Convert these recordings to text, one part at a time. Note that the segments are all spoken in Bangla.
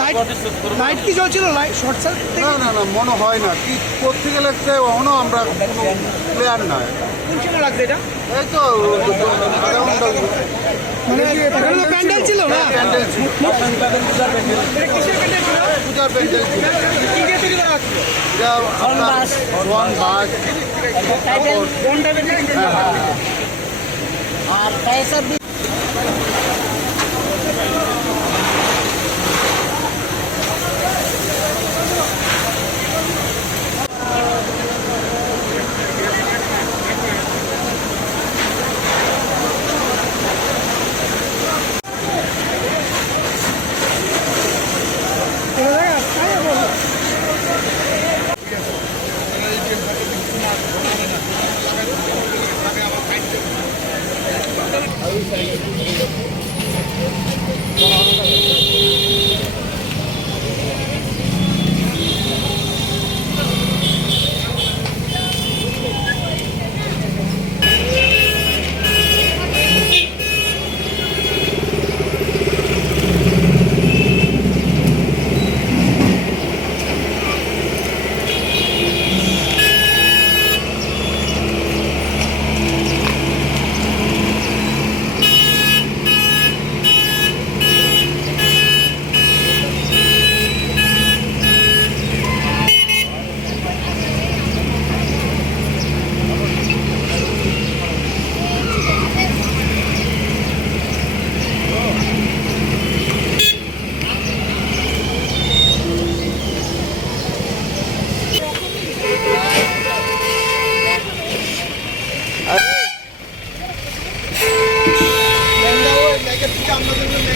লাইট কি জ্বলছিল? Light short circuit? না না না, মনে হয় না। কি করতে গেলে এখনো আমরা ক্লিয়ার না। কোন সময় লাগছে এটা? এই তো আধা ঘন্টা। মানে প্যান্ডেল ছিল না? প্যান্ডেল ছিল, এটা কিসের প্যান্ডেল ছিল? পূজার প্যান্ডেল ছিল। কি দিয়ে তৈরি করা হচ্ছিল? এটা আপনার সোয়ান বাস। কোন টাইপের? আর পয়সা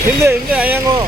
Hindi, ayan ko.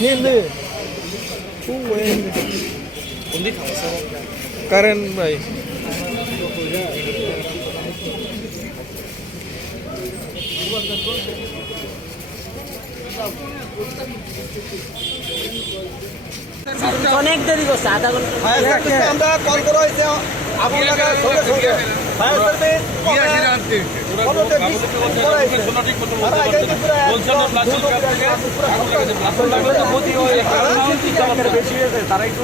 Hindi. Karen ভাই অনেক দেরি করছে, আধা ঘন্টা। আমরা কল করা হয়েছে আগুন লাগা সঙ্গে সঙ্গে ফায়ার সার্ভিস তারা একটু